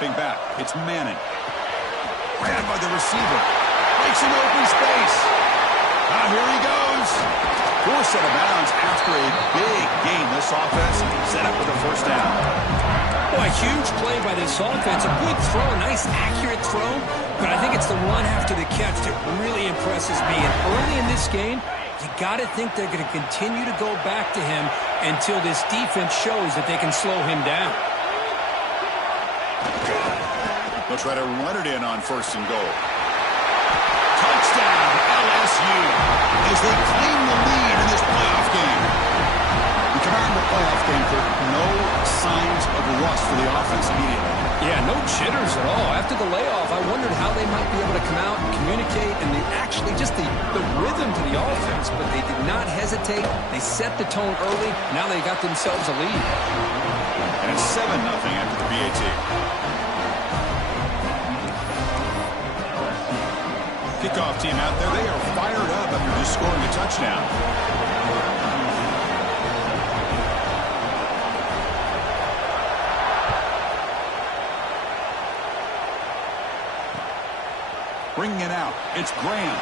Dropping back. It's Manning. Grabbed by the receiver. Makes an open space. Here he goes. Forced out of bounds after a big gain. This offense set up with a first down. Boy, a huge play by this offense. A good throw, a nice accurate throw. But I think it's the run after the catch that really impresses me. And early in this game, you got to think they're going to continue to go back to him until this defense shows that they can slow him down. They'll try to run it in on 1st and goal. Touchdown, LSU, as they claim the lead in this playoff game. We come out in the playoff game for no signs of rust for the offense immediately. Yeah, no jitters at all. After the layoff, I wondered how they might be able to come out and communicate and actually just the rhythm to the offense. But they did not hesitate. They set the tone early. Now they got themselves a lead. And it's 7-0 after the PAT. Kickoff team out there, they are fired up after just scoring a touchdown. Bringing it out, it's Graham.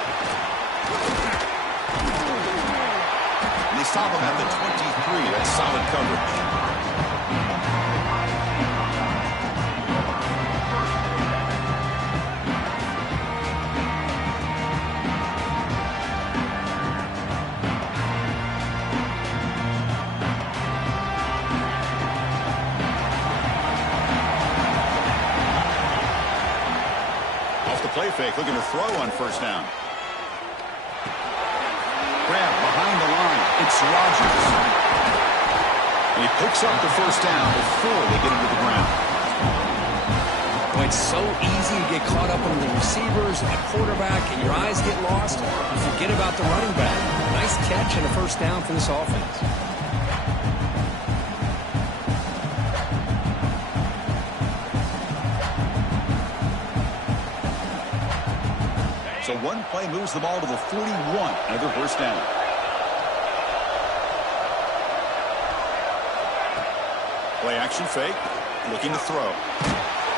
And they stop him at the 23. That's solid coverage. Play fake, looking to throw on 1st down. Grab behind the line. It's Rodgers. And he picks up the 1st down before they get him to the ground. Well, it's so easy to get caught up on the receivers and the quarterback, and your eyes get lost. You forget about the running back. Nice catch and a 1st down for this offense. So one play moves the ball to the 41. Another 1st down. Play action fake. Looking to throw.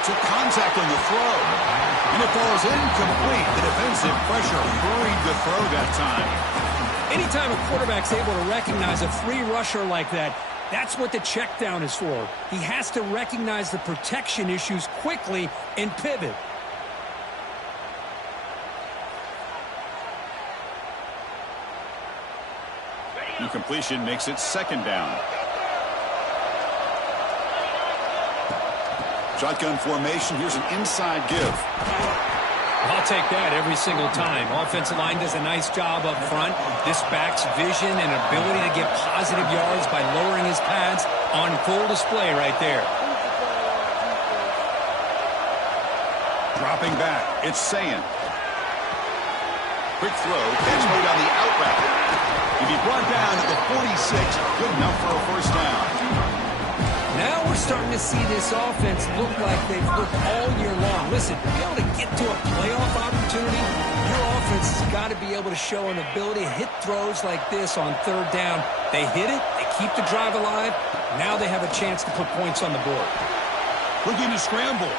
Took contact on the throw. And it falls incomplete. The defensive pressure hurried the throw that time. Anytime a quarterback's able to recognize a free rusher like that, that's what the check down is for. He has to recognize the protection issues quickly and pivot. Incompletion makes it 2nd down. Shotgun formation. Here's an inside give. I'll take that every single time. Offensive line does a nice job up front. This back's vision and ability to get positive yards by lowering his pads on full display right there. Dropping back. It's Sayan. Quick throw. Catch made on the out route. He'll be brought down at the 46. Good enough for a 1st down. Now we're starting to see this offense look like they've looked all year long. Listen, to be able to get to a playoff opportunity, your offense has got to be able to show an ability to hit throws like this on 3rd down. They hit it. They keep the drive alive. Now they have a chance to put points on the board. Looking to scramble.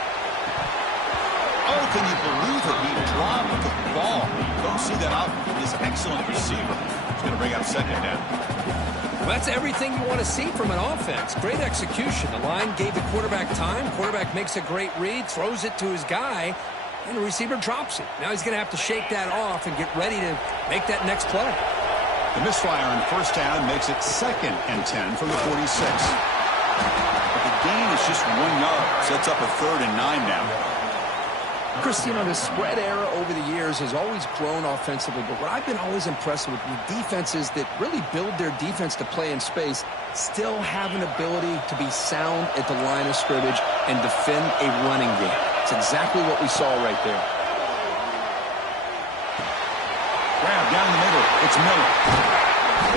Oh, can you believe it? He dropped the ball. Don't see that out. He's an excellent receiver. He's going to bring up 2nd down. Well, that's everything you want to see from an offense. Great execution. The line gave the quarterback time. Quarterback makes a great read, throws it to his guy, and the receiver drops it. Now he's going to have to shake that off and get ready to make that next play. The misfire on 1st down makes it 2nd and 10 from the 46. But the gain is just 1 yard. Sets up a 3rd and 9 now. Chris, you know, the spread era over the years has always grown offensively, but what I've been always impressed with defenses that really build their defense to play in space still have an ability to be sound at the line of scrimmage and defend a running game. It's exactly what we saw right there. Grab down the middle. It's Miller.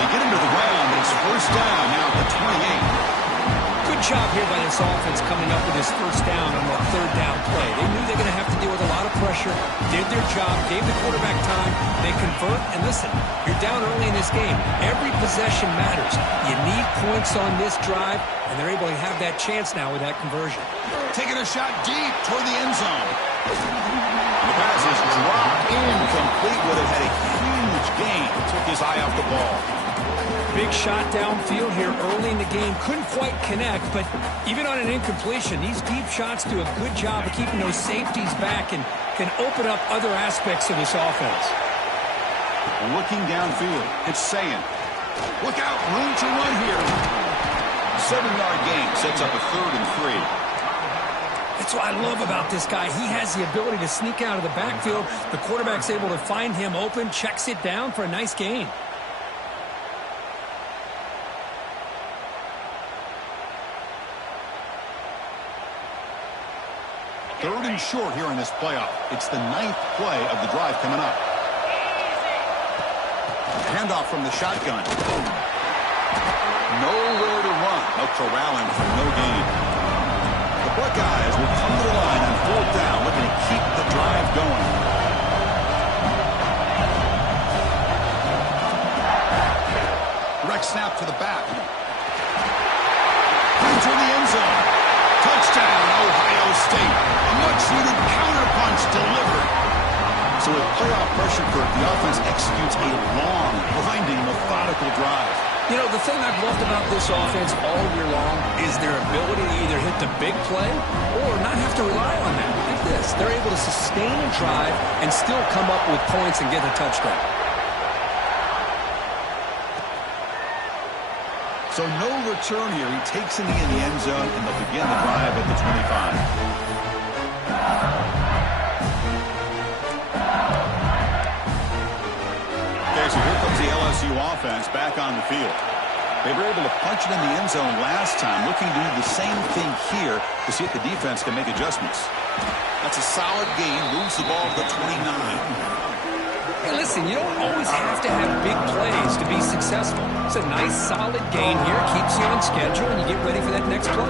They get him to the ground, but it's 1st down now at the 28. Good job here by this offense coming up with this first down on that third down play. They knew they were going to have to deal with a lot of pressure, did their job, gave the quarterback time, they convert, and listen, you're down early in this game. Every possession matters. You need points on this drive, and they're able to have that chance now with that conversion. Taking a shot deep toward the end zone. The pass is dropped incomplete. Would have had a huge gain. Took his eye off the ball. Big shot downfield here early in the game. Couldn't quite connect, but even on an incompletion, these deep shots do a good job of keeping those safeties back and can open up other aspects of this offense. Looking downfield, it's saying, look out, room to run here. 7-yard gain sets up a 3rd and 3. That's what I love about this guy. He has the ability to sneak out of the backfield. The quarterback's able to find him open, checks it down for a nice gain. Third and short here in this playoff. It's the 9th play of the drive coming up. Handoff from the shotgun. Nowhere to run. No corralling for no gain. The Buckeyes will come to the line on 4th down, looking to keep the drive going. Direct snap to the back. Into the end zone. Touchdown, Ohio State. A much-needed counterpunch delivered. So with playoff pressure, the offense executes a long, grinding, methodical drive. You know, the thing I've loved about this offense all year long is their ability to either hit the big play or not have to rely on that. Like this, they're able to sustain a drive and still come up with points and get a touchdown. So no return here. He takes it in the end zone, and they'll begin the drive at the 25. Okay, so here comes the LSU offense back on the field. They were able to punch it in the end zone last time, looking to do the same thing here to see if the defense can make adjustments. That's a solid gain, moves the ball to the 29. Hey, listen, you don't always have to have big plays to be successful. It's a nice, solid gain here. Keeps you on schedule, and you get ready for that next play.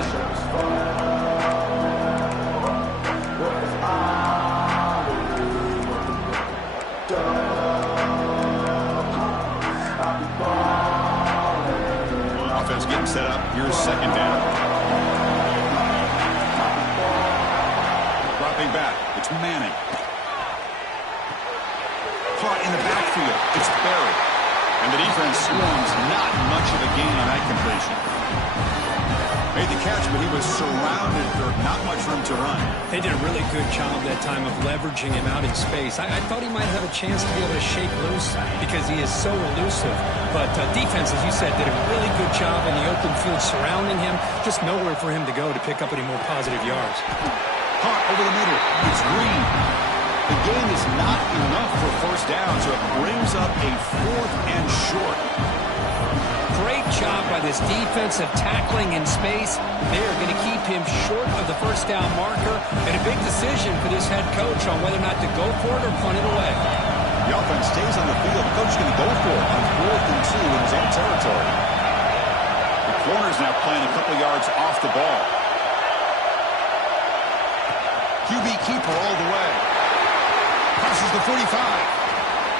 Offense getting set up. Here's 2nd down. Dropping back. It's Manning. Caught in the backfield. It's buried. And the defense swarms. Not much of a gain on that completion. Made the catch, but he was surrounded. There not much room to run. They did a really good job that time of leveraging him out in space. I thought he might have a chance to be able to shake loose because he is so elusive. But defense, as you said, did a really good job in the open field surrounding him. Just nowhere for him to go to pick up any more positive yards. Caught over the middle. It's Green. The gain is not enough for 1st down, so it brings up a 4th and short. Great job by this defensive tackling in space. They are going to keep him short of the 1st down marker, and a big decision for this head coach on whether or not to go for it or punt it away. The offense stays on the field. The coach is going to go for it on 4th and 2 in his own territory. The corner's now playing a couple yards off the ball. QB keeper all the way. Crosses the 45.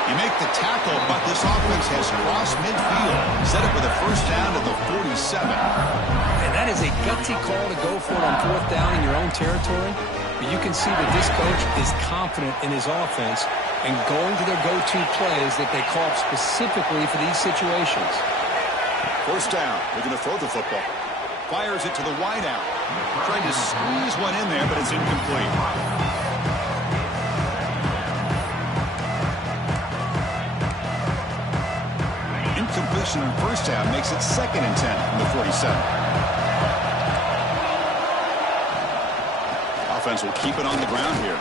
You make the tackle, but this offense has crossed midfield. Set up with a 1st down at the 47. And that is a gutsy call to go for it on 4th down in your own territory. But you can see that this coach is confident in his offense and going to their go-to plays that they call specifically for these situations. 1st down. They're going to throw the football. Fires it to the wideout. Trying to squeeze one in there, but it's incomplete. Incompletion on 1st down makes it 2nd and 10 from the 47. Offense will keep it on the ground here.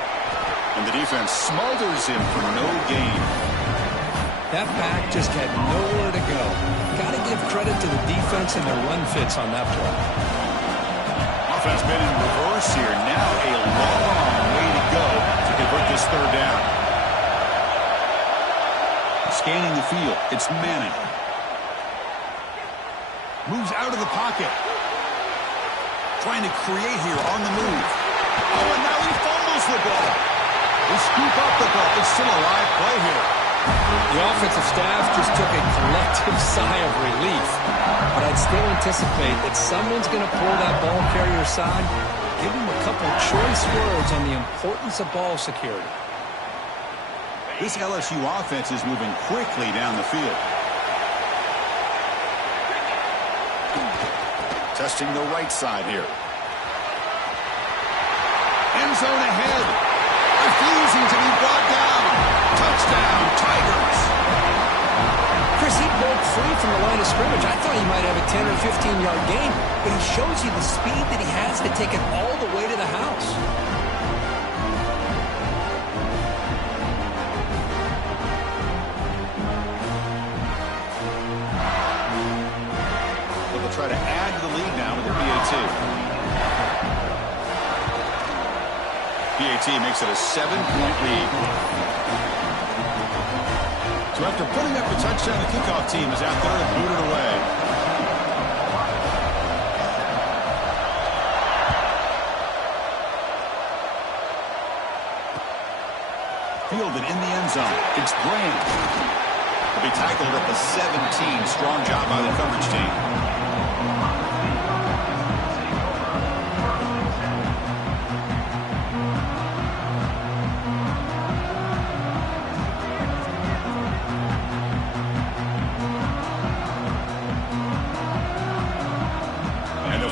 And the defense smothers him for no gain. That back just had nowhere to go. Got to give credit to the defense and their run fits on that play. Offense been in reverse here. Now a long way to go to convert this 3rd down. Scanning the field. It's Manning. Moves out of the pocket. trying to create here on the move. Oh, and now he fumbles the ball. They scoop up the ball. It's still a live play here. The offensive staff just took a collective sigh of relief. But I'd still anticipate that someone's going to pull that ball carrier aside, give him a couple choice words on the importance of ball security. This LSU offense is moving quickly down the field. Testing the right side here. End zone ahead. Refusing to be brought down. Touchdown, Tigers. Chris, he broke free from the line of scrimmage. I thought he might have a 10 or 15-yard gain, but he shows you the speed that he has to take it all the way to the house. They'll try to add to the lead now with the PAT. PAT makes it a 7-point lead. So after putting up a touchdown, the kickoff team is out there to boot it away. Fielded in the end zone. It's Graham. He'll be tackled at the 17. Strong job by the coverage team.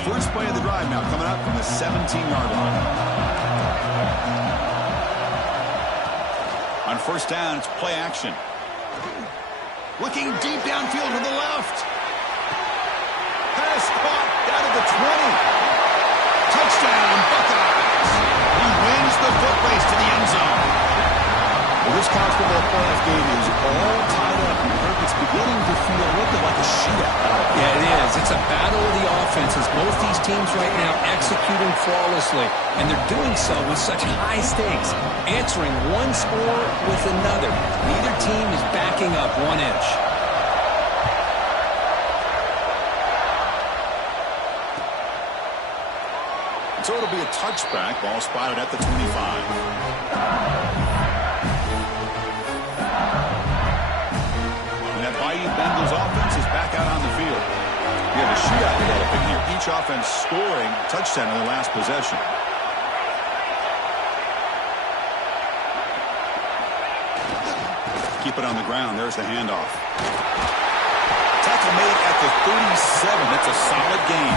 First play of the drive now coming up from the 17-yard line. On first down, it's play action. Looking deep downfield to the left. Pass caught down at the 20. Touchdown, Buckeyes. He wins the foot race to the end zone. Well, this college football playoff game is all tied up. It's beginning to feel a little like a shootout. Yeah, it is. It's a battle of the offenses. Both these teams right now executing flawlessly, and they're doing so with such high stakes, answering one score with another. Neither team is backing up 1 inch. So it'll be a touchback. Ball spotted at the 25. Bengals offense is back out on the field. We have a shootout developing here. Each offense scoring a touchdown in their last possession. Keep it on the ground. There's the handoff. Tackle made at the 37. That's a solid gain.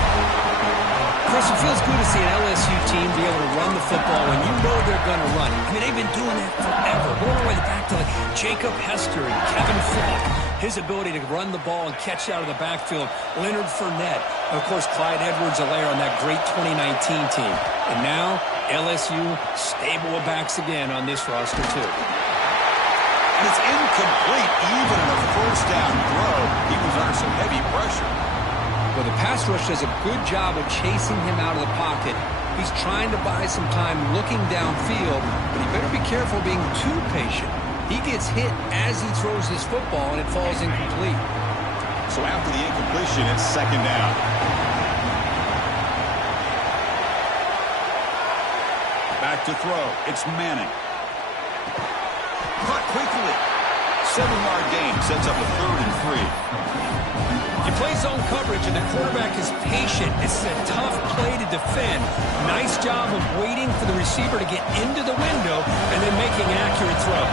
Chris, it feels good to see an LSU team be able to run the football when you know they're going to run it. I mean, they've been doing that forever. Going all the way back to like Jacob Hester and Kevin Falk. His ability to run the ball and catch out of the backfield. Leonard Fournette. And, of course, Clyde Edwards-Helaire on that great 2019 team. And now, LSU stable of backs again on this roster, too. And it's incomplete, even in a first down throw. He was under some heavy pressure. Well, the pass rush does a good job of chasing him out of the pocket. He's trying to buy some time looking downfield, but he better be careful being too patient. He gets hit as he throws this football, and it falls incomplete. So after the incompletion, it's second down. Back to throw. It's Manning. Caught quickly. 7-yard gain sets up a 3rd and 3. You play zone coverage, and the quarterback is patient. It's a tough play to defend. Nice job of waiting for the receiver to get into the window and then making an accurate throw.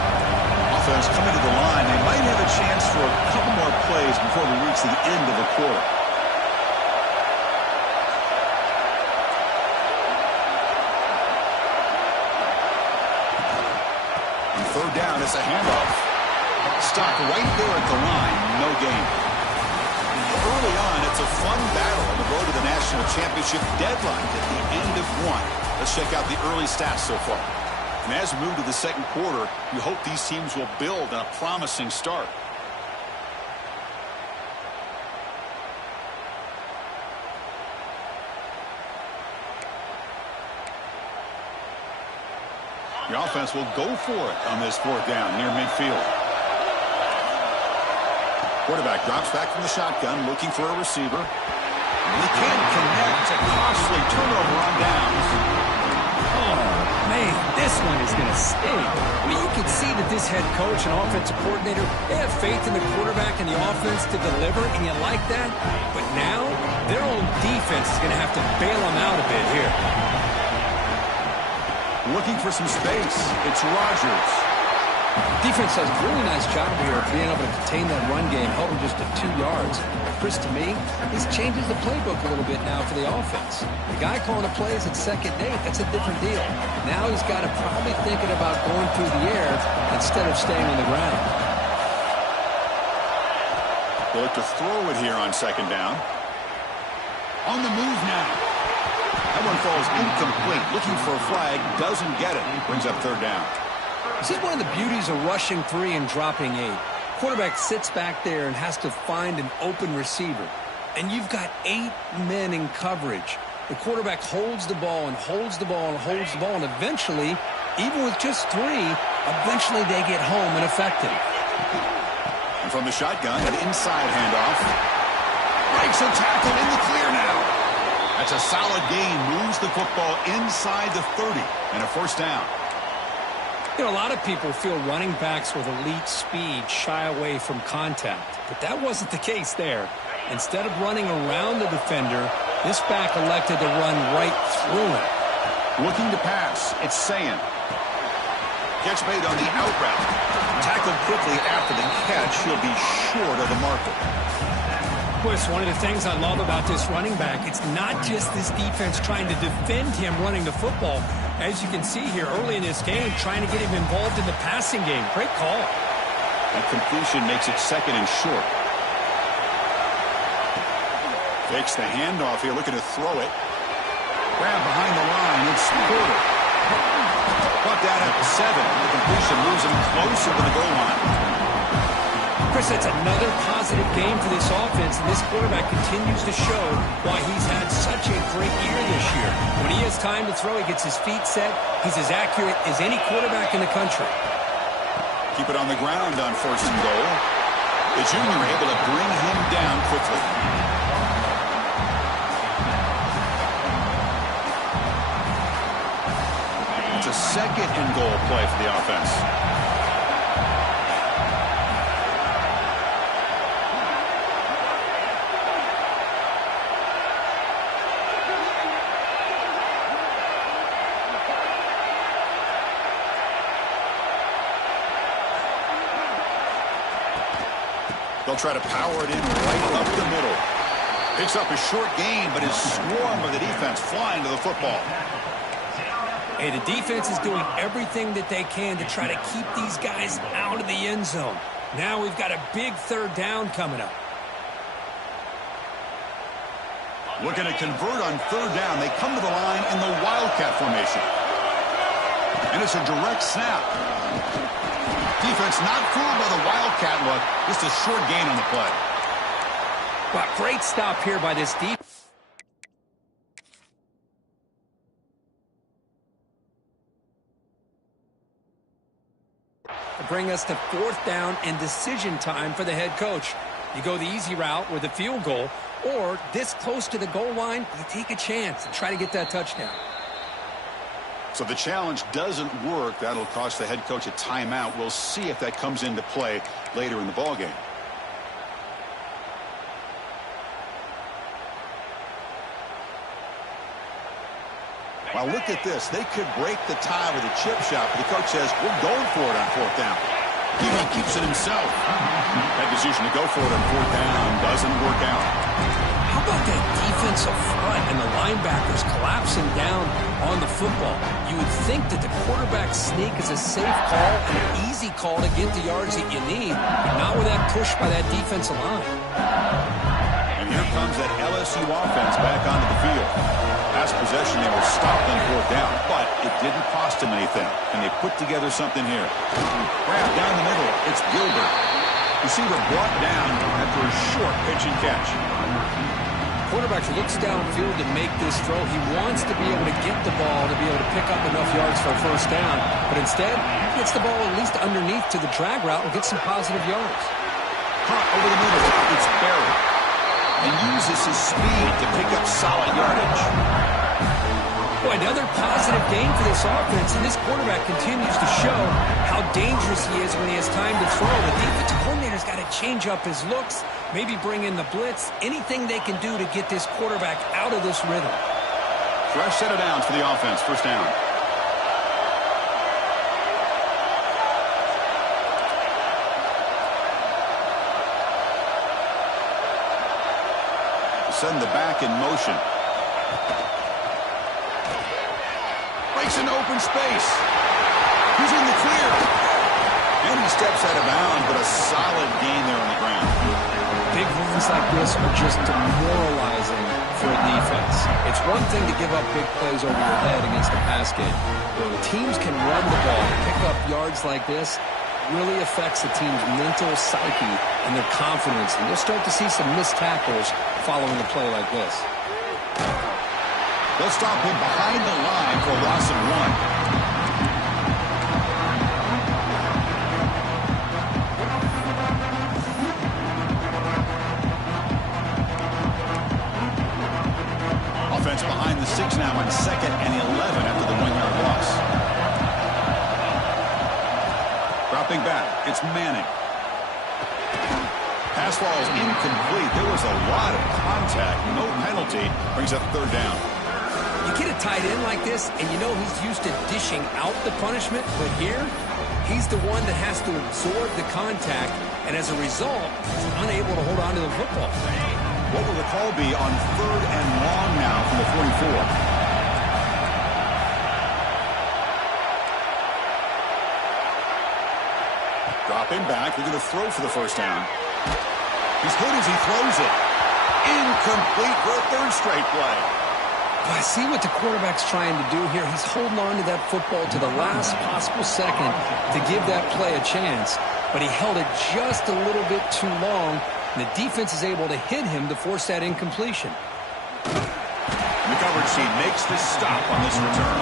Offense coming to the line. They might have a chance for a couple more plays before we reach the end of the quarter. On third down, it's a handoff. Stopped right there at the line. No gain. Early on, it's a fun battle on the road to the national championship deadline at the end of one. Let's check out the early stats so far. And as we move to the second quarter, we hope these teams will build on a promising start. The offense will go for it on this fourth down near midfield. Quarterback drops back from the shotgun, looking for a receiver. They can't connect. It's a costly turnover on downs. Oh, man, this one is going to sting. I mean, you can see that this head coach and offensive coordinator, they have faith in the quarterback and the offense to deliver, and you like that. But now, their own defense is going to have to bail them out a bit here. Looking for some space. It's Rodgers. Defense does a really nice job here of being able to contain that run game, held him just to 2 yards. Chris, to me, this changes the playbook a little bit now for the offense. The guy calling the plays at second and 8, that's a different deal. Now he's got to probably thinking about going through the air instead of staying on the ground. They'll look to throw it here on second down. On the move now. That one falls incomplete. Looking for a flag, doesn't get it. Brings up third down. This is one of the beauties of rushing 3 and dropping 8. Quarterback sits back there and has to find an open receiver. And you've got 8 men in coverage. The quarterback holds the ball and holds the ball and holds the ball. And eventually, even with just 3, eventually they get home and affect him. And from the shotgun, an inside handoff. Breaks a tackle in the clear now. That's a solid gain. Moves the football inside the 30. And a first down. You know, a lot of people feel running backs with elite speed shy away from contact. But that wasn't the case there. Instead of running around the defender, this back elected to run right through him. Looking to pass. It's Sayan. Catch made on the out route. Tackled quickly after the catch. He'll be short of the marker. Chris, one of the things I love about this running back, it's not just this defense trying to defend him running the football. As you can see here early in this game, trying to get him involved in the passing game. Great call. That completion makes it second and short. Fakes the handoff here, looking to throw it. Grab behind the line, it's Porter. Brought down at the 7. The completion moves him closer to the goal line. Chris, that's another positive game for this offense, and this quarterback continues to show why he's had such a great year this year. When he has time to throw, he gets his feet set. He's as accurate as any quarterback in the country. Keep it on the ground on first and goal. The junior able to bring him down quickly. It's a second and goal play for the offense. They'll try to power it in right up the middle. Picks up a short gain, but his swarm of the defense flying to the football. Hey, the defense is doing everything that they can to try to keep these guys out of the end zone. Now we've got a big third down coming up. Looking to convert on third down. They come to the line in the Wildcat formation. And it's a direct snap. Defense not fooled by the Wildcat look. Just a short gain on the play. Wow, great stop here by this defense. To bring us to fourth down and decision time for the head coach. You go the easy route with a field goal, or this close to the goal line, you take a chance and try to get that touchdown. So the challenge doesn't work. That'll cost the head coach a timeout. We'll see if that comes into play later in the ballgame. Well, look at this. They could break the tie with a chip shot, but the coach says, we're going for it on fourth down. He keeps it himself. That decision to go for it on fourth down doesn't work out. How about that defensive front and the linebackers collapsing down on the football? You would think that the quarterback sneak is a safe call and an easy call to get the yards that you need, but not with that push by that defensive line. And here comes that LSU offense back onto the field. Last possession, they were stopped on fourth down, but it didn't cost them anything, and they put together something here. Grab down the middle. It's Gilbert. Receiver brought down after a short pitch and catch. Quarterback looks downfield to make this throw. He wants to be able to get the ball to be able to pick up enough yards for a first down, but instead, he gets the ball at least underneath to the drag route and gets some positive yards. Caught over the middle. It's Barry. and uses his speed to pick up solid yardage. Boy, another positive game for this offense, and this quarterback continues to show how dangerous he is when he has time to throw. The defensive coordinator's got to change up his looks, maybe bring in the blitz, anything they can do to get this quarterback out of this rhythm. Fresh set of downs for the offense, first down. Send the back in motion. Breaks into open space. He's in the clear. And he steps out of bounds, but a solid gain there on the ground. Big runs like this are just demoralizing for a defense. It's one thing to give up big plays over your head against the pass game. When teams can run the ball and pick up yards like this, really affects the team's mental psyche and their confidence. And you'll start to see some missed tackles following a play like this. They'll stop him behind the line for a loss of 1. Offense behind the 6 now on 2nd and 11 after the 1-yard loss. Dropping back, it's Manning. Pass ball is incomplete. There was a lot of contact. No penalty. Brings up 3rd down. You get a tight end like this, and you know he's used to dishing out the punishment, but here, he's the one that has to absorb the contact, and as a result, he's unable to hold on to the football. What will the call be on 3rd and long now from the 44? Dropping back, they're going to throw for the first down. He's hit as he throws it. Incomplete for a 3rd straight play. But I see what the quarterback's trying to do here. He's holding on to that football to the last possible second to give that play a chance. But he held it just a little bit too long, and the defense is able to hit him to force that incompletion. The coverage team makes the stop on this return.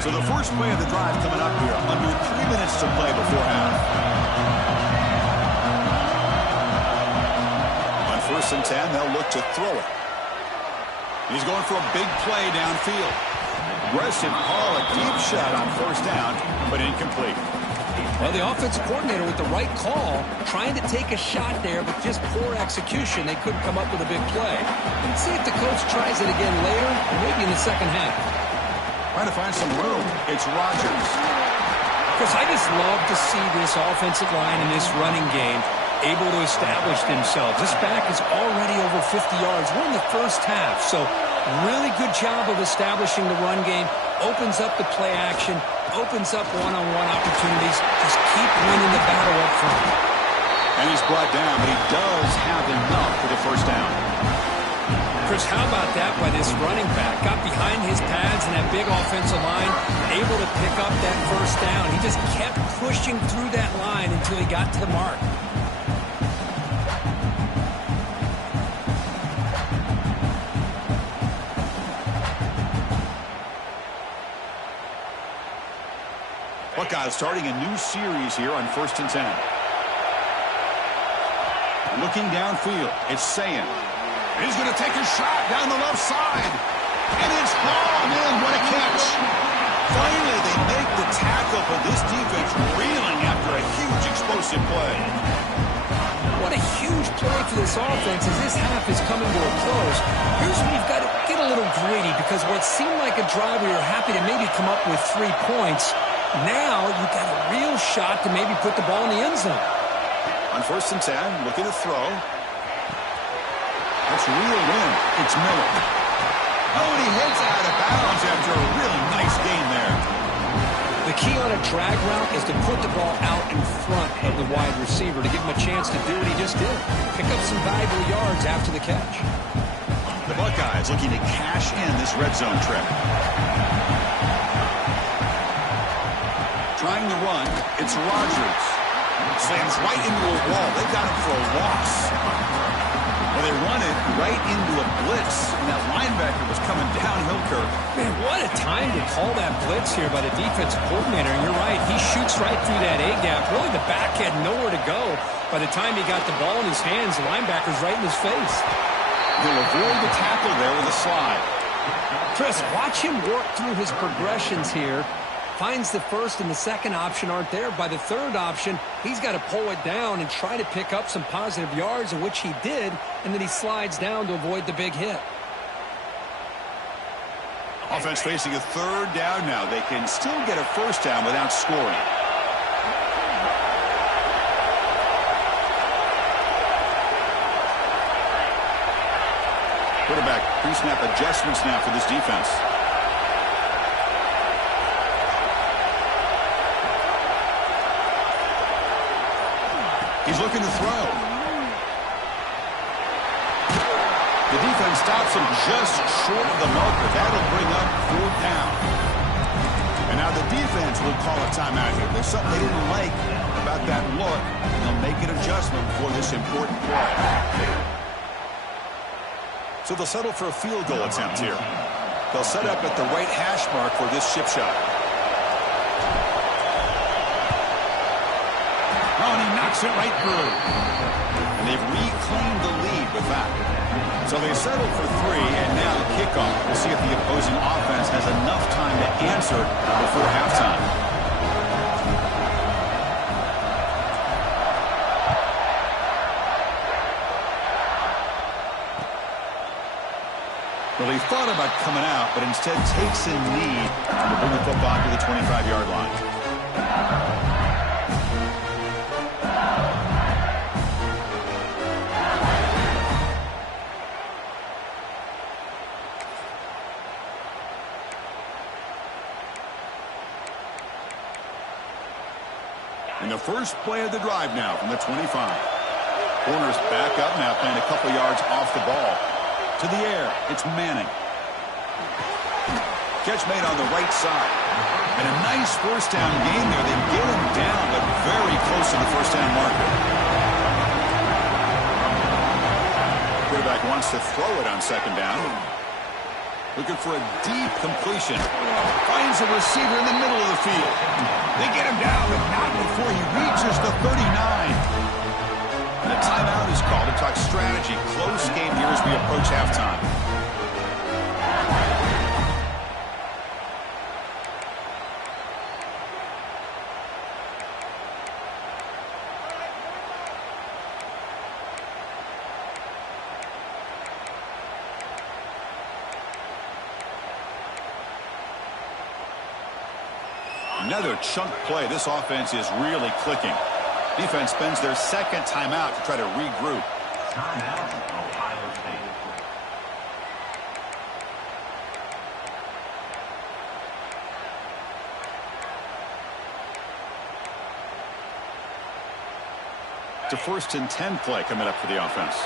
So the first play of the drive coming up here, under 3 minutes to play before half. On 1st and 10, they'll look to throw it. He's going for a big play downfield. Aggressive call, a deep shot on 1st down, but incomplete. Well, the offensive coordinator with the right call, trying to take a shot there, but just poor execution. They couldn't come up with a big play. Let's see if the coach tries it again later, or maybe in the second half. Trying to find some room. It's Rodgers. Because I just love to see this offensive line and this running game able to establish themselves. This back is already over 50 yards. We're in the first half, so really good job of establishing the run game. Opens up the play action, opens up one-on-one opportunities. Just keep winning the battle up front. And he's brought down, but he does have enough for the first down. Chris, how about that by this running back? Got behind his pads and that big offensive line, able to pick up that first down. He just kept pushing through that line until he got to the mark. Buckeyes starting a new series here on 1st and 10. Looking downfield, it's Sayan. He's going to take a shot down the left side. And it's hauled in. What a catch. Finally, they make the tackle, but this defense reeling after a huge explosive play. What a huge play for this offense as this half is coming to a close. Here's where you've got to get a little greedy, because what seemed like a drive where you're happy to maybe come up with 3 points, now you've got a real shot to maybe put the ball in the end zone. On 1st and 10, looking to throw. That's reeled in. It's Miller. Oh, and he heads out of bounds after a really nice gain there. The key on a drag route is to put the ball out in front of the wide receiver to give him a chance to do what he just did. Pick up some valuable yards after the catch. The Buckeyes looking to cash in this red zone trip. trying to run. It's Rodgers. Slams right into a wall. They got him for a loss. Well, they run it right into a blitz, and that linebacker was coming downhill, Kirk. Man, what a time to call that blitz here by the defensive coordinator. And you're right, he shoots right through that A-gap. Really, the back had nowhere to go. By the time he got the ball in his hands, the linebacker's right in his face. He'll avoid the tackle there with a slide. Chris, watch him work through his progressions here. Finds the first and the second option aren't there. By the third option, he's got to pull it down and try to pick up some positive yards, in which he did, and then he slides down to avoid the big hit. Offense facing a third down now. They can still get a first down without scoring. Quarterback pre-snap adjustments now for this defense. He's looking to throw. The defense stops him just short of the marker. That'll bring up fourth down. And now the defense will call a timeout here. There's something they didn't like about that look, and they'll make an adjustment for this important play. So they'll settle for a field goal attempt here. They'll set up at the right hash mark for this chip shot. Oh, and he knocks it right through. And they've reclaimed the lead with that. So they settle for 3, and now the kickoff. We'll see if the opposing offense has enough time to answer before halftime. Well, he thought about coming out, but instead takes a knee to bring the football to the 25-yard line. And the first play of the drive now from the 25. Corners back up now, playing a couple yards off the ball. To the air, it's Manning. Catch made on the right side. And a nice first down gain there. They get him down, but very close to the first down marker. Quarterback wants to throw it on second down. Looking for a deep completion. Finds a receiver in the middle of the field. They get him down, but not before he reaches the 39. And a timeout is called to talk strategy. Close game here as we approach halftime. Another chunk play. This offense is really clicking. Defense spends their second timeout to try to regroup. Timeout, Ohio State. It's a 1st and 10 play coming up for the offense.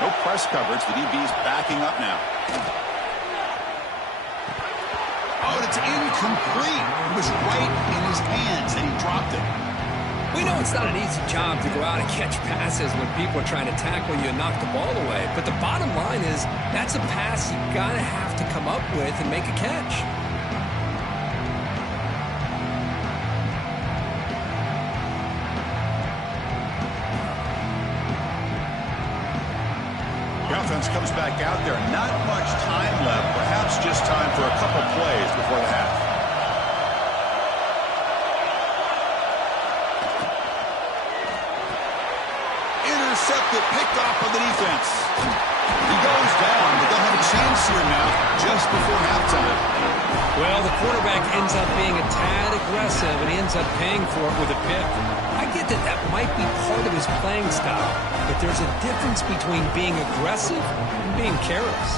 No press coverage. The DB's backing up now. Oh, it's incomplete. It was right in his hands, and he dropped it. We know it's not an easy job to go out and catch passes when people are trying to tackle you and knock the ball away. But the bottom line is that's a pass you got to have to come up with and make a catch. The offense comes back out there. Not much time left. Perhaps just time for a couple plays before the half. Intercepted, picked off by the defense. He goes down, but they'll have a chance here now just before halftime. Well, the quarterback ends up being a tad aggressive, and he ends up paying for it with a pick. I get that that might be part of his playing style, but there's a difference between being aggressive and being careless.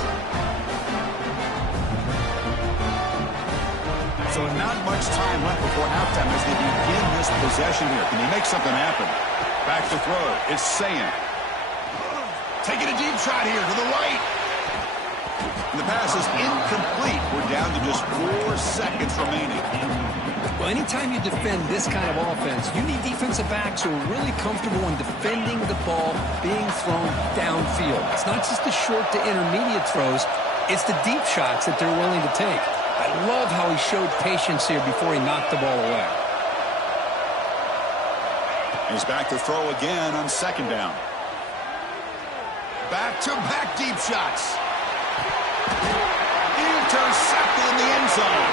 So not much time left before halftime as they begin this possession here. Can they make something happen? Back to throw. It's Sayan. Taking a deep shot here to the right. The pass is incomplete. We're down to just 4 seconds remaining. Well, anytime you defend this kind of offense, you need defensive backs who are really comfortable in defending the ball being thrown downfield. It's not just the short to intermediate throws, it's the deep shots that they're willing to take. I love how he showed patience here before he knocked the ball away. He's back to throw again on second down. Back-to-back deep shots. Intercepted in the end zone.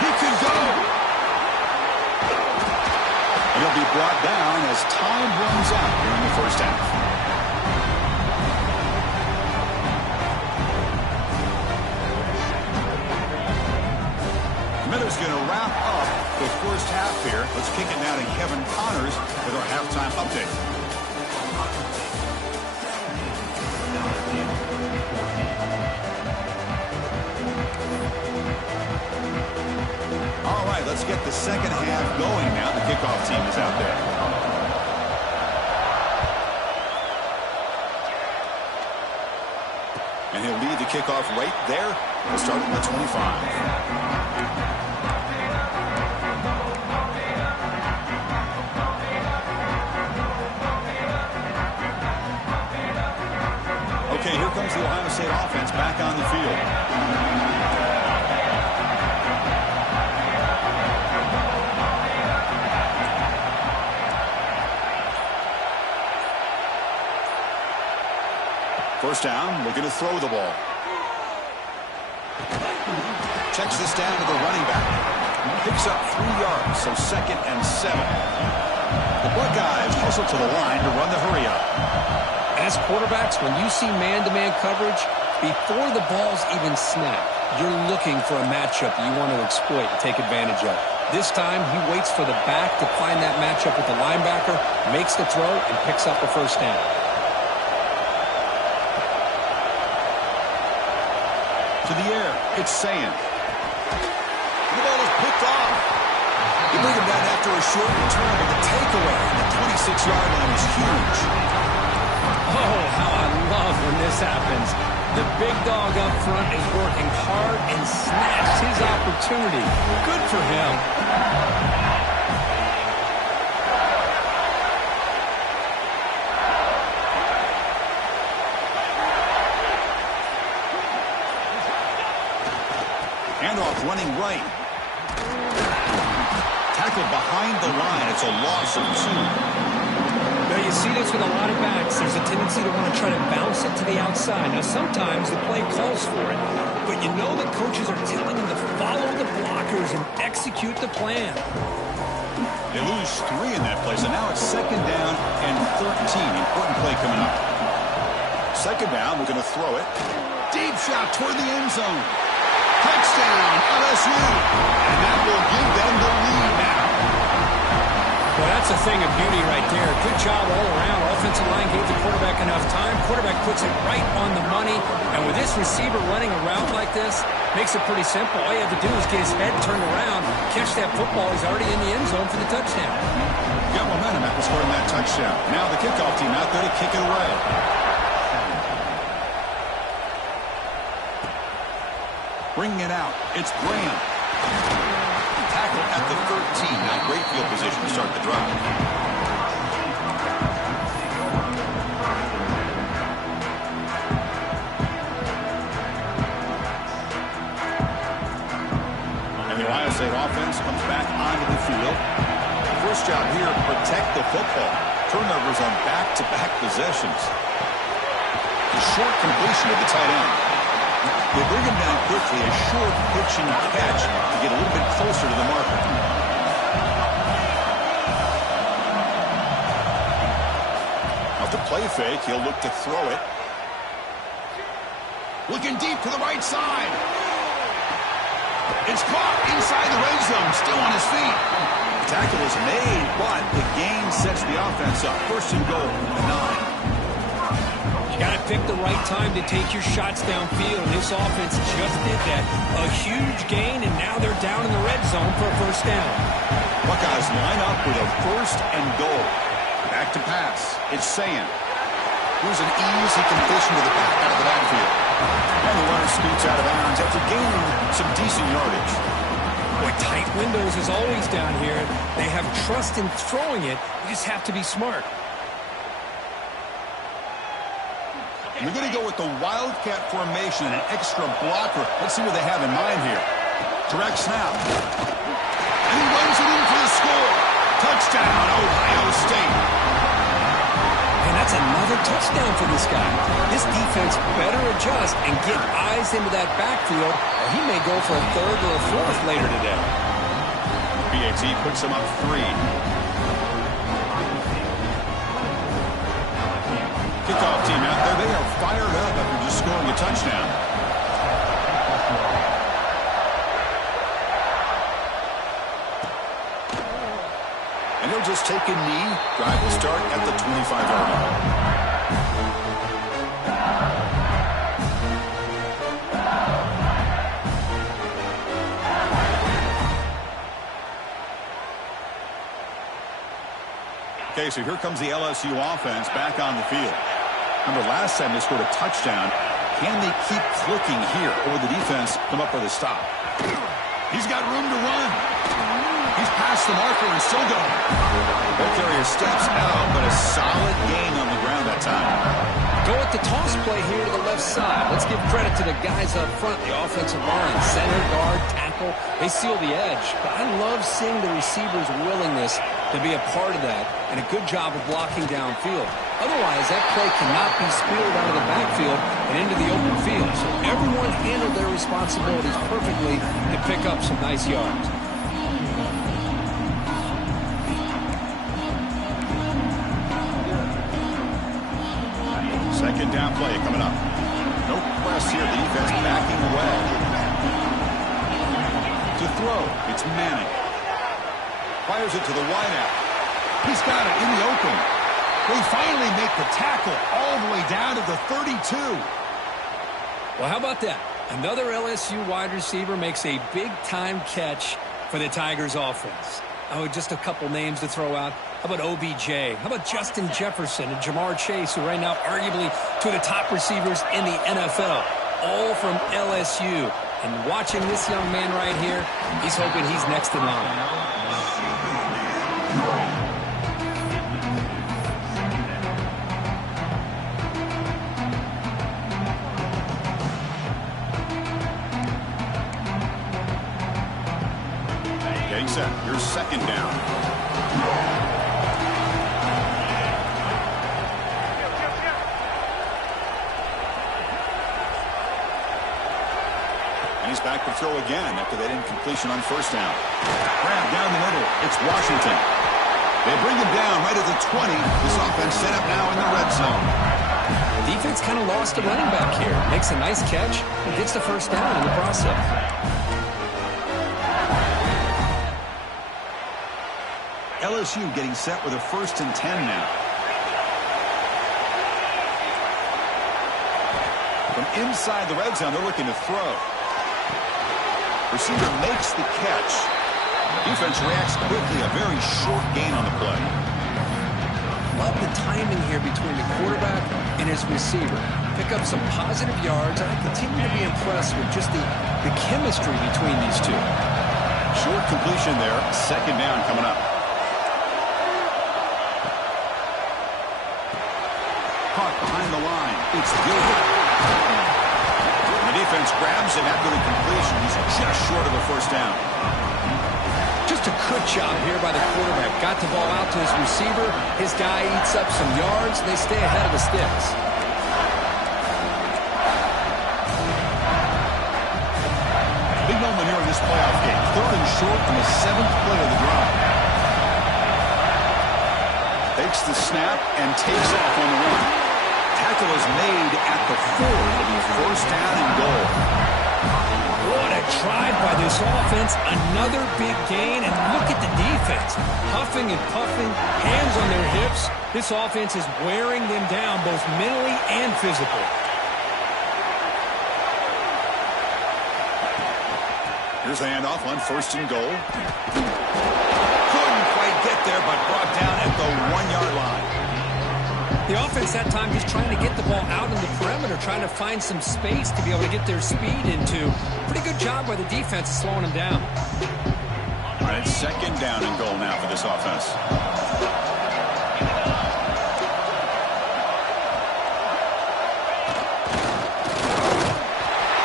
He can go. He'll be brought down as time runs out here in the first half. Miller's going to wrap up the first half here. Let's kick it now to Kevin Connors with our halftime update. All right, let's get the second half going now. The kickoff team is out there. And he'll lead the kickoff right there. We'll start from the 25. Okay, here comes the Ohio State offense back on the field. First down, looking to throw the ball. Checks this down to the running back. Picks up 3 yards, so 2nd and 7. The Buckeyes hustle to the line to run the hurry up. As quarterbacks, when you see man-to-man coverage, before the ball's even snapped, you're looking for a matchup you want to exploit and take advantage of. This time, he waits for the back to find that matchup with the linebacker, makes the throw, and picks up a first down. To the air, it's Sand. The ball is picked off. You bring him down after a short return, but the takeaway on the 26-yard line is huge. Oh, how I love when this happens. The big dog up front is working hard and snatched his opportunity. Good for him. Handoff running right. Tackled behind the line. It's a loss of 2. Now, you see this with a lot of backs. There's a tendency to want to try to bounce it to the outside. Now, sometimes the play calls for it, but you know the coaches are telling them to follow the blockers and execute the plan. They lose 3 in that play, so now it's 2nd down and 13. Important play coming up. 2nd down, we're going to throw it. Deep shot toward the end zone. Touchdown, LSU. And that will give them the lead now. Well, that's a thing of beauty right there. Good job all around. Offensive line gave the quarterback enough time. Quarterback puts it right on the money. And with this receiver running a route like this, makes it pretty simple. All you have to do is get his head turned around, catch that football. He's already in the end zone for the touchdown. Got momentum after scoring that touchdown. Now the kickoff team out there to kick it away. Bringing it out. It's Graham. Tackle at the 13. Now great field position to start the drive. And the Ohio State offense comes back onto the field. First job here, protect the football. Turnovers on back-to-back possessions. A short completion of the tight end. They bring him down quickly, a short pitch and catch to get a little bit closer to the marker. Off the play fake, he'll look to throw it. Looking deep to the right side. It's caught inside the red zone, still on his feet. The tackle is made, but the gain sets the offense up. 1st and goal, 9. Got to pick the right time to take your shots downfield. This offense just did that. A huge gain, and now they're down in the red zone for a first down. Buckeyes line up with a 1st and goal. Back to pass. It's Sand. Here's an easy completion to the back out of the backfield. runner scoots out of bounds after gaining some decent yardage. Boy, tight windows is always down here. They have trust in throwing it. You just have to be smart. We're going to go with the Wildcat formation and an extra blocker. Let's see what they have in mind here. Direct snap. And he runs it in for the score. Touchdown, Ohio State. And that's another touchdown for this guy. This defense better adjust and get eyes into that backfield, or he may go for a third or a fourth later today. BAT puts him up 3. Kickoff team out there. They are fired up after just scoring a touchdown. And he'll just take a knee. Drive will start at the 25-yard line. Okay, so here comes the LSU offense back on the field. Remember, last time they scored a touchdown. Can they keep clicking here, or will the defense come up with a stop? He's got room to run. He's past the marker and still going. That carrier steps out, but a solid gain on the ground that time. Go with the toss play here to the left side. Let's give credit to the guys up front, the offensive line, center, guard, tackle. They seal the edge. But I love seeing the receiver's willingness to be a part of that, and a good job of blocking downfield. Otherwise, that play cannot be spilled out of the backfield and into the open field. So everyone handled their responsibilities perfectly to pick up some nice yards. Second down play coming up. No press here. The defense backing away. To throw, it's Manning. Fires it to the wideout. He's got it in the open. They finally make the tackle all the way down to the 32. Well, how about that? Another LSU wide receiver makes a big-time catch for the Tigers offense. Oh, just a couple names to throw out. How about OBJ? How about Justin Jefferson and Jamar Chase, who right now arguably two of the top receivers in the NFL, all from LSU. And watching this young man right here, he's hoping he's next in line. Getting set. Here's second down. And he's back to throw again after that incompletion on first down. Grab down the middle. It's Washington. They bring him down right at the 20. This offense set up now in the red zone. The defense kind of lost a running back here. Makes a nice catch and gets the first down in the process. LSU getting set with a 1st and 10 now. From inside the red zone, they're looking to throw. Receiver makes the catch. Defense reacts quickly. A very short gain on the play. Love the timing here between the quarterback and his receiver. Pick up some positive yards, and I continue to be impressed with just the chemistry between these two. Short completion there. Second down coming up. Caught behind the line. It's Gilbert. The defense grabs him after the completion. He's just short of a first down. Just a good job here by the quarterback. Got the ball out to his receiver. His guy eats up some yards. They stay ahead of the sticks. Big moment here in this playoff game. 3rd and short on the 7th play of the drive. Takes the snap and takes off on the run. Tackle is made at the 4. It'll be first down and goal. What a drive by this offense. Another big gain, and look at the defense. Huffing and puffing, hands on their hips. This offense is wearing them down both mentally and physically. Here's the handoff on 1st and goal. Couldn't quite get there, but brought down at the 1-yard line. The offense that time just trying to get the ball out in the perimeter, trying to find some space to be able to get their speed into. Pretty good job by the defense of slowing them down. All right, second down and goal now for this offense.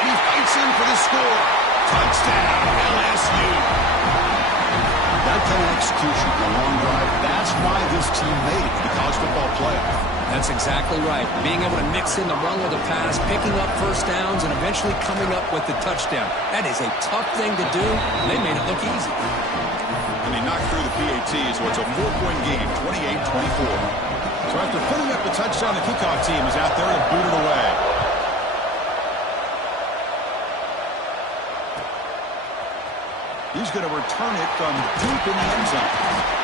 He fights in for the score. Touchdown, LSU. That kind of execution on a long drive, that's why this team made it to the college football playoff. That's exactly right. Being able to mix in the run with the pass, picking up first downs, and eventually coming up with the touchdown. That is a tough thing to do, and they made it look easy. And they knocked through the PAT, so it's a 4-point game, 28-24. So after putting up the touchdown, the kickoff team is out there to boot it away. He's going to return it from deep in the end zone.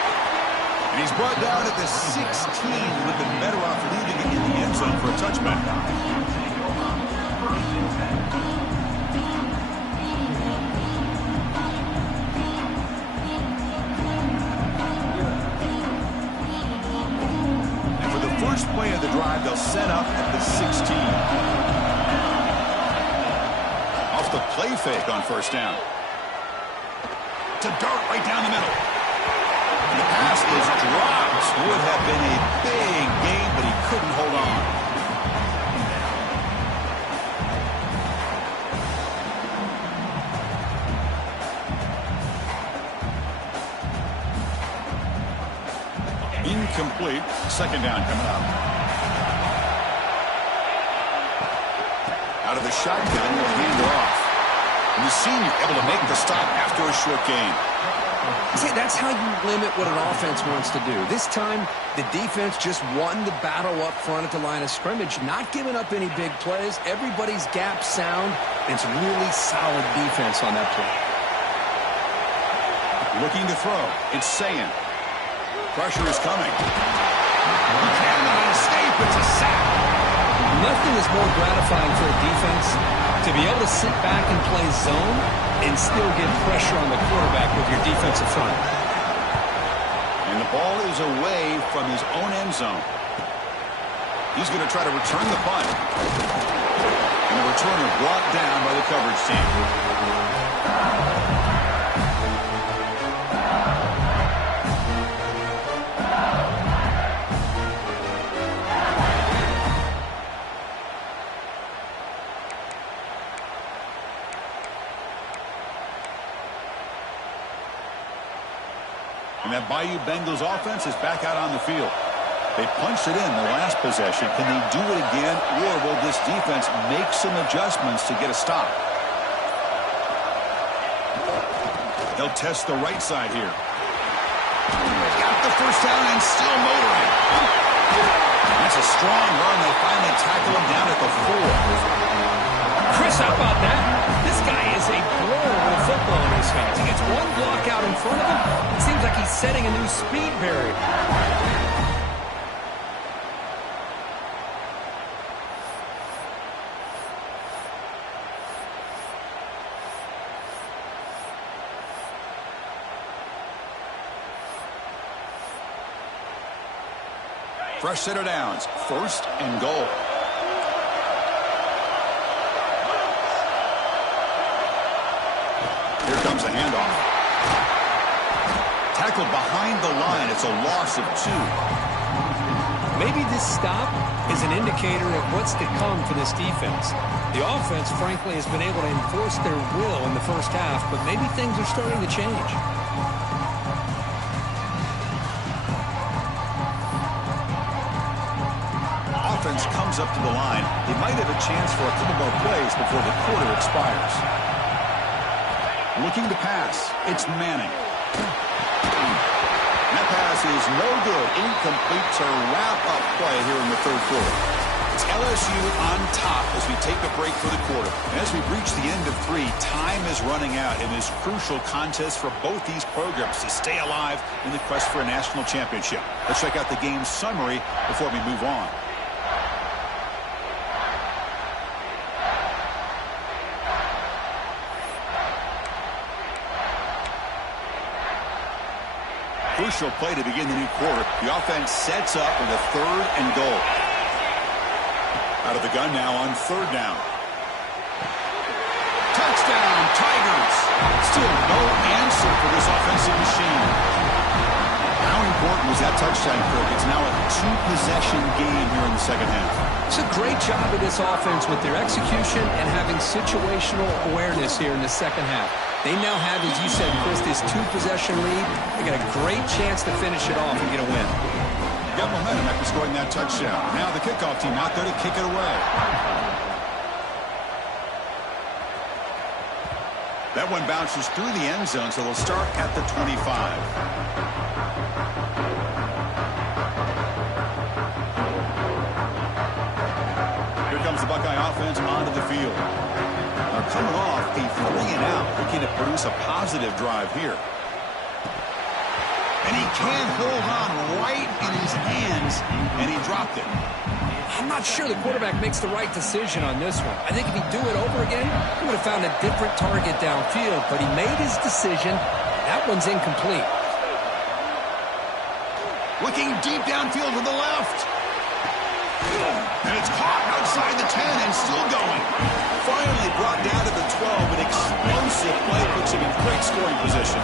And he's brought down at the 16. Would have been better off leaving it in the end zone for a touchback. And for the first play of the drive, they'll set up at the 16. Off the play fake on first down. To dart right down the middle. And the pass is dropped. Would have been a big gain, but he couldn't hold on. Incomplete. Second down coming up. Out of the shotgun, he'll hand it off. And the senior able to make the stop after a short gain. See, that's how you limit what an offense wants to do. This time, the defense just won the battle up front at the line of scrimmage, not giving up any big plays. Everybody's gap sound. It's really solid defense on that play. Looking to throw. It's Sayin. Pressure is coming. He cannot escape. It's a sack. Nothing is more gratifying for a defense to be able to sit back and play zone and still get pressure on the quarterback with your defensive front. And the ball is away from his own end zone. He's going to try to return the punt. And the returner brought down by the coverage team. And that Bayou Bengals offense is back out on the field. They punched it in the last possession. Can they do it again, or will this defense make some adjustments to get a stop? They'll test the right side here. Got the first down and still motoring. That's a strong run. They finally tackle him down at the 4. Chris, how about that? This guy is a blower with a football in his hands. He gets one block out in front of him. It seems like he's setting a new speed barrier. Fresh set of downs. First and goal. Here comes a handoff. Tackled behind the line. It's a loss of 2. Maybe this stop is an indicator of what's to come for this defense. The offense, frankly, has been able to enforce their will in the first half, but maybe things are starting to change. Offense comes up to the line. They might have a chance for a couple more plays before the quarter expires. Looking to pass. It's Manning. That pass is no good. Incomplete to wrap up play here in the third quarter. It's LSU on top as we take a break for the quarter. And as we reach the end of 3, time is running out in this crucial contest for both these programs to stay alive in the quest for a national championship. Let's check out the game summary before we move on. crucial play to begin the new quarter. The offense sets up with a 3rd and goal. Out of the gun now on 3rd down. Touchdown, Tigers. Still no answer for this offensive machine. How important was that touchdown, Kirk? It's now a 2-possession game here in the second half. It's a great job of this offense with their execution and having situational awareness here in the second half. They now have, as you said, Chris, this 2-possession lead. They got a great chance to finish it off and get a win. Got momentum after scoring that touchdown. Now the kickoff team out there to kick it away. That one bounces through the end zone, so they'll start at the 25. Here comes the Buckeye offense onto the field. They're coming off a 3-and-out, looking to produce a positive drive here. And he can't hold on right in his hands, and he dropped it. I'm not sure the quarterback makes the right decision on this one. I think if he'd do it over again, he would have found a different target downfield, but he made his decision. That one's incomplete. Looking deep downfield to the left. And it's caught outside the 10 and still going. Finally brought down to the 12. An explosive play puts him in great scoring position.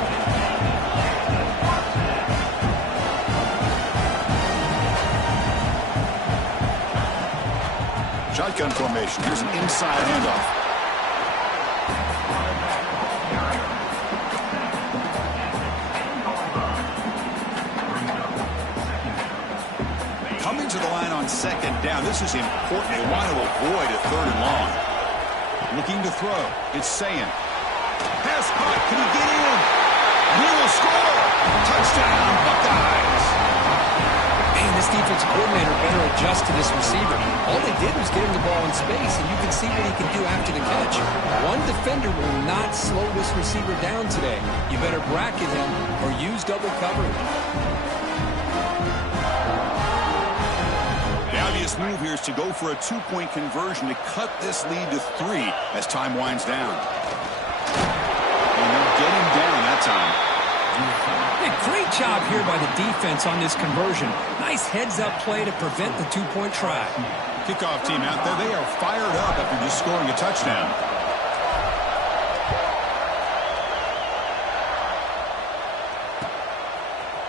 Shotgun formation. Here's an inside handoff. Coming to the line on 2nd down. This is important. They want to avoid a 3rd and long. Looking to throw. It's Sayin. Pass caught. Can he get in? And he will score. Touchdown, Buckeyes. Man, this defense coordinator better adjust to this receiver. All they did was get him the ball in space, and you can see what he can do after the catch. One defender will not slow this receiver down today. You better bracket him or use double coverage. The obvious move here is to go for a 2-point conversion to cut this lead to 3 as time winds down. And they'll get him down that time. Hey, great job here by the defense on this conversion. Nice heads-up play to prevent the 2-point try. Kickoff team out there. They are fired up after just scoring a touchdown.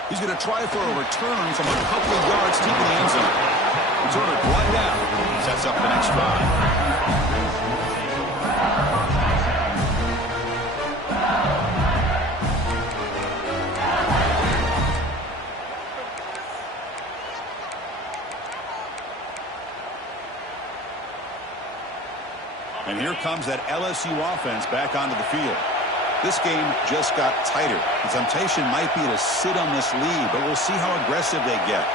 He's going to try for a return from a couple of yards deep in the end zone. He's ordered right out. Sets up the next drive. And here comes that LSU offense back onto the field. This game just got tighter. The temptation might be to sit on this lead, but we'll see how aggressive they get.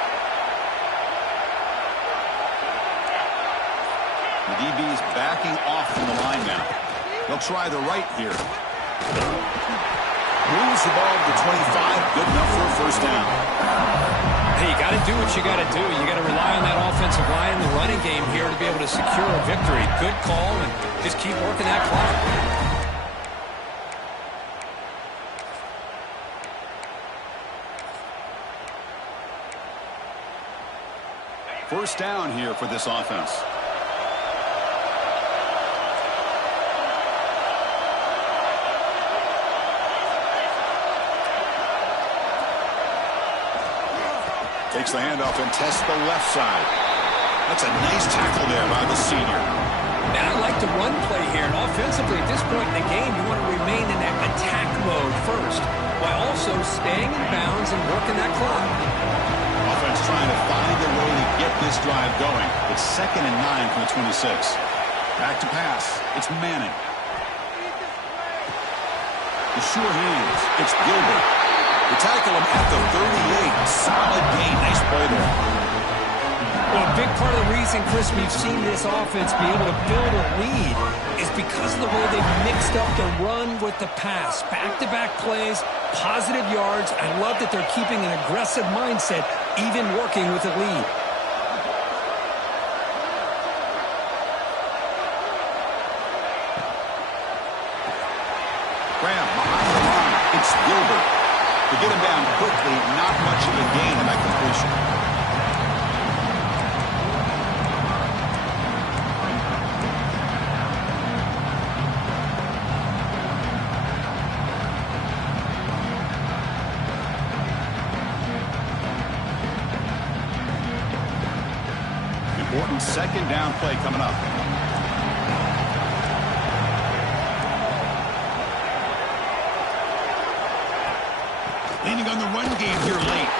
The DB's backing off from the line now. They'll try the right here. Moves the ball to the 25. Good enough for a first down. Hey, you got to do what you got to do. You got to rely on that offensive line in the running game here to be able to secure a victory. Good call, and just keep working that clock. First down here for this offense. Takes the handoff and tests the left side. That's a nice tackle there by the senior. Man, I like the run play here. And offensively, at this point in the game, you want to remain in that attack mode first, while also staying in bounds and working that clock. Offense trying to find a way to get this drive going. It's 2nd and 9 from the 26. Back to pass. It's Manning. The sure hands. It's Gilbert. They tackle him at the 38. Solid gain. Nice play there. Well, a big part of the reason, Chris, we've seen this offense be able to build a lead is because of the way they've mixed up the run with the pass. Back-to-back plays, positive yards. I love that they're keeping an aggressive mindset, even working with a lead. Graham behind the line. It's Gilbert. To get him down quickly, not much of a gain in that completion. Important second down play coming up. Leaning on the run game here late.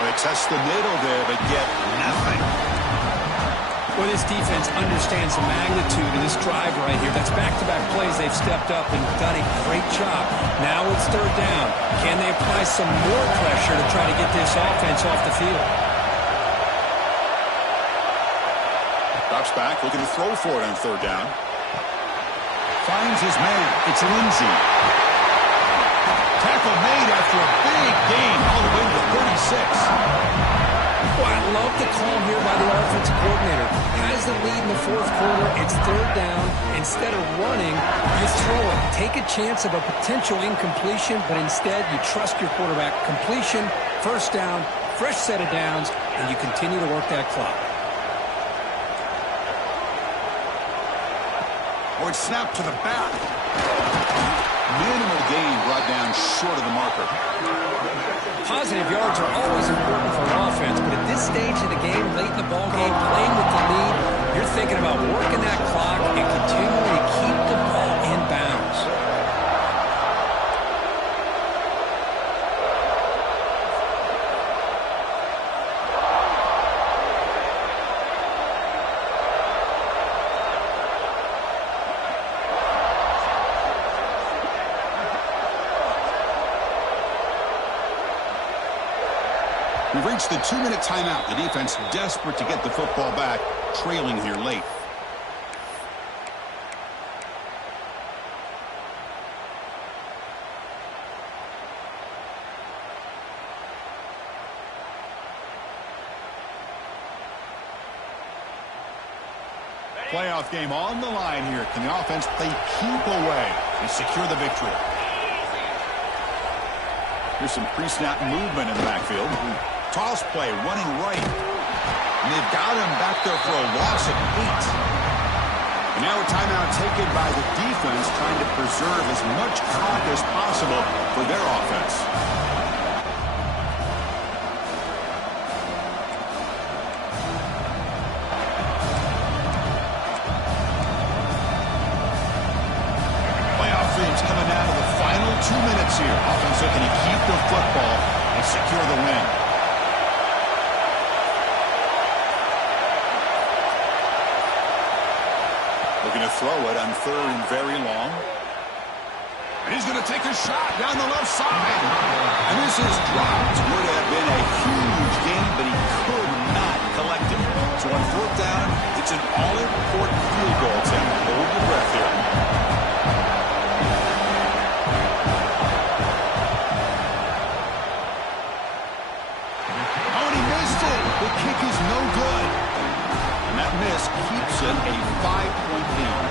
They test the middle there, but get nothing. Well, this defense understands the magnitude of this drive right here. That's back-to-back plays. They've stepped up and done a great job. Now it's third down. Can they apply some more pressure to try to get this offense off the field? Drops back, looking to throw for it on third down. Finds his man. It's Lindsey. Tackle made after a big gain all the way to 36. Well, I love the call here by the offensive coordinator. Has the lead in the fourth quarter. It's third down. Instead of running, you throw it. Take a chance of a potential incompletion, but instead you trust your quarterback. Completion, first down, fresh set of downs, and you continue to work that clock. Or it's snapped to the back. Minimal gain brought down short of the marker. Positive yards are always important for an offense, but at this stage of the game, late in the ball game, playing with the lead, you're thinking about working that clock and continuing to keep the ball in bounds. We've reached the 2-minute timeout. The defense desperate to get the football back, trailing here late. Playoff game on the line here. Can the offense play keep away and secure the victory? Here's some pre-snap movement in the backfield. Toss play, running right. And they've got him back there for a loss of 8. And now a timeout taken by the defense, trying to preserve as much clock as possible for their offense. Playoff games coming down to the final 2 minutes here. Offense looking to keep the football and secure the win. Looking to throw it on third and very long. And he's going to take a shot down the left side. And this is dropped. Would have been a huge gain, but he could not collect it. So on fourth down, it's an all-important field goal attempt. Hold your breath here. Oh, and he missed it. The kick is no good. And that miss keeps it a 5-point lead.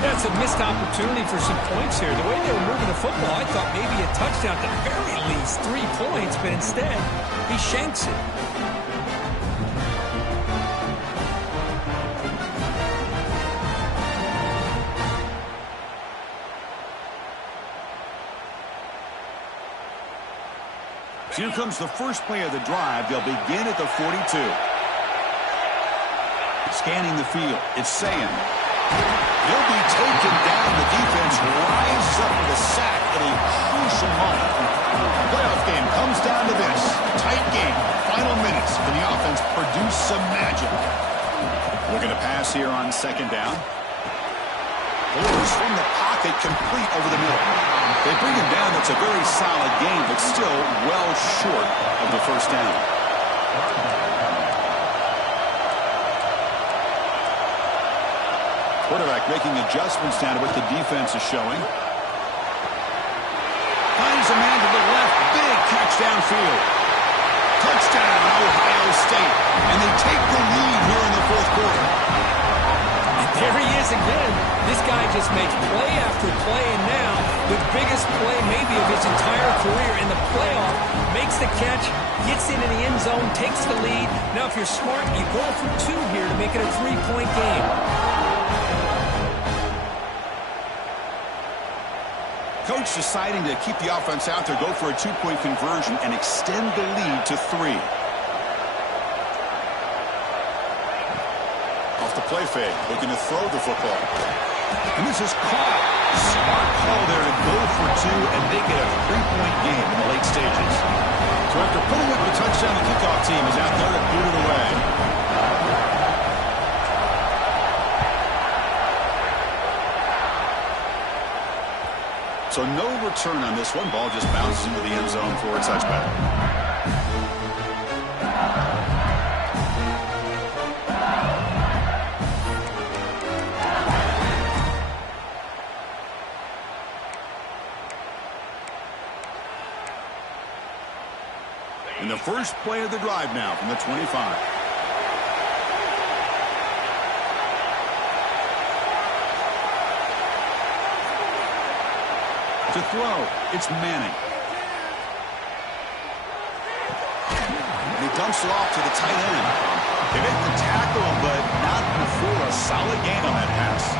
That's a missed opportunity for some points here. The way they were moving the football, I thought maybe a touchdown, at the very least 3 points, but instead, he shanks it. So here comes the first play of the drive. They'll begin at the 42. Scanning the field, it's Sayan. He'll be taken down. The defense rises up with a sack at a crucial moment. The playoff game comes down to this. Tight game, final minutes. Can the offense produce some magic? Looking to pass here on second down. Throws from the pocket, complete over the middle. They bring him down. That's a very solid game, but still well short of the first down. Quarterback making adjustments down to what the defense is showing. Finds a man to the left. Big catch downfield. Touchdown, Ohio State. And they take the lead here in the fourth quarter. And there he is again. This guy just makes play after play, and now The biggest play maybe of his entire career in the playoff. Makes the catch, gets into the end zone, takes the lead. Now if you're smart, you go for 2 here to make it a 3-point game. Coach deciding to keep the offense out there, go for a 2-point conversion, and extend the lead to 3. Off the play fake, looking to throw the football. And this is caught. Smart call there to go for 2 and make it a 3-point game in the late stages. So after putting up a touchdown, the kickoff team is out there to boot it away. So no return on this one. Ball just bounces into the end zone for a touchback. In the first play of the drive now from the 25. To throw, it's Manning. He dumps it off to the tight end. They make the tackle, but not before a solid gain on that pass.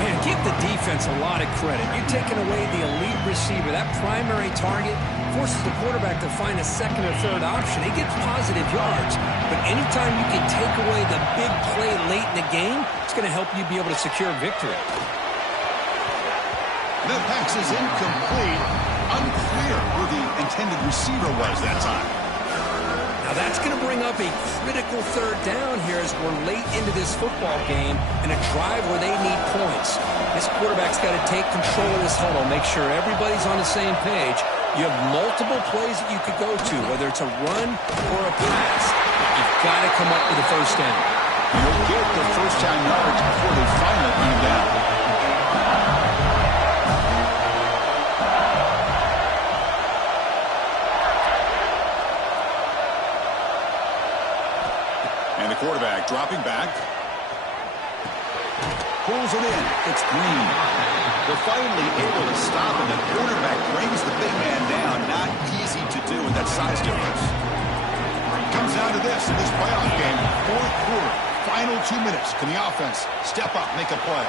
Man, give the defense a lot of credit. You're taking away the elite receiver. That primary target forces the quarterback to find a second or third option. He gets positive yards, but anytime you can take away the big play late in the game, it's going to help you be able to secure victory. The pass is incomplete. Unclear who the intended receiver was that time. Now that's going to bring up a critical 3rd down here as we're late into this football game in a drive where they need points. This quarterback's got to take control of this huddle, make sure everybody's on the same page. You have multiple plays that you could go to, whether it's a run or a pass. You've got to come up with a 1st down. You'll get the first down yards before they finally bring him down. And the quarterback dropping back. Pulls it in. It's Green. They're finally able to stop him. The quarterback brings the big man down. Not easy to do with that size difference. Comes down to this in this playoff game. 4th quarter. Final 2 minutes. Can the offense step up, make a play?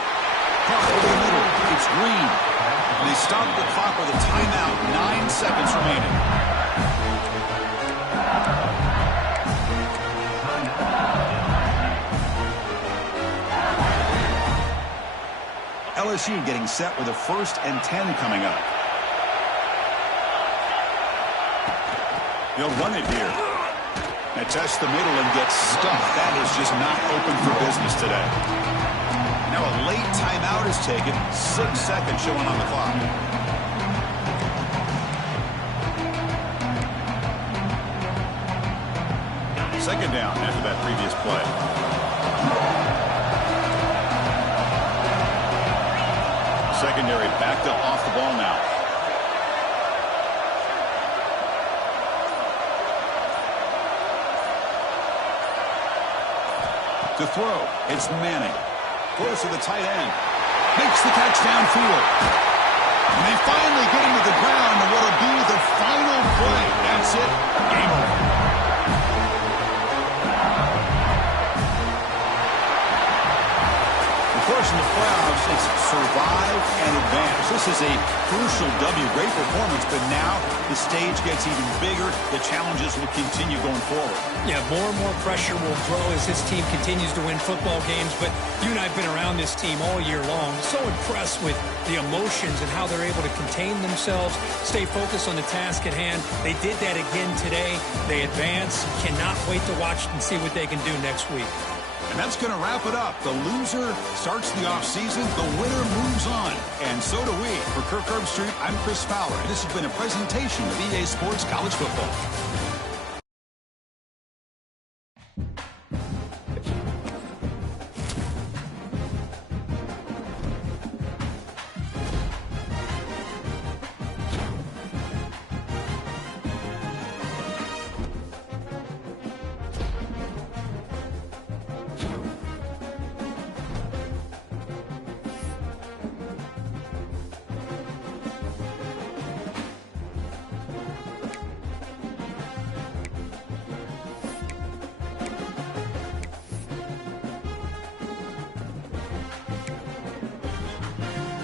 Cross over the middle. It's Green. And they stop the clock with a timeout. 9 seconds remaining. LSU getting set with a 1st and 10 coming up. They'll run it here. They test the middle and get stuffed. That is just not open for business today. Now a late timeout is taken. 6 seconds showing on the clock. Second down after that previous play. Secondary backed up off the ball now. To throw, it's Manning. Throws to the tight end. Makes the catch downfield. And they finally get him to the ground and what'll be the final play. That's it. Game over. Of course, in the playoffs, it's survive and advance. This is a crucial W. Great performance, but now the stage gets even bigger. The challenges will continue going forward. Yeah, more and more pressure will grow as this team continues to win football games, but you and I have been around this team all year long. So impressed with the emotions and how they're able to contain themselves, stay focused on the task at hand. They did that again today. They advance. Cannot wait to watch and see what they can do next week. And that's going to wrap it up. The loser starts the offseason. The winner moves on. And so do we. For Kirk Herbstreit, I'm Chris Fowler. This has been a presentation of EA Sports College Football.